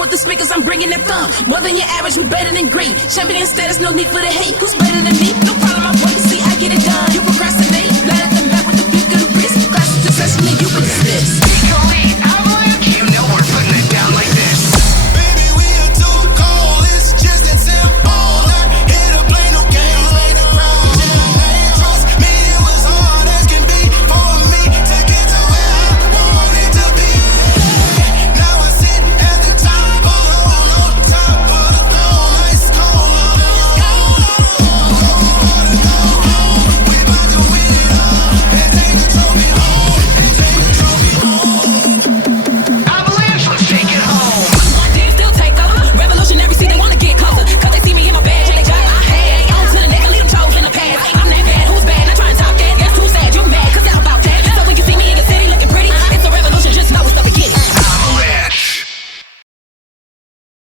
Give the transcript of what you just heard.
with the speakers, I'm bringing that thumb. More than your average, we better than great. Champion status, no need for the hate. Who's better than me? No problem, I work, see, I get it done. You procrastinate.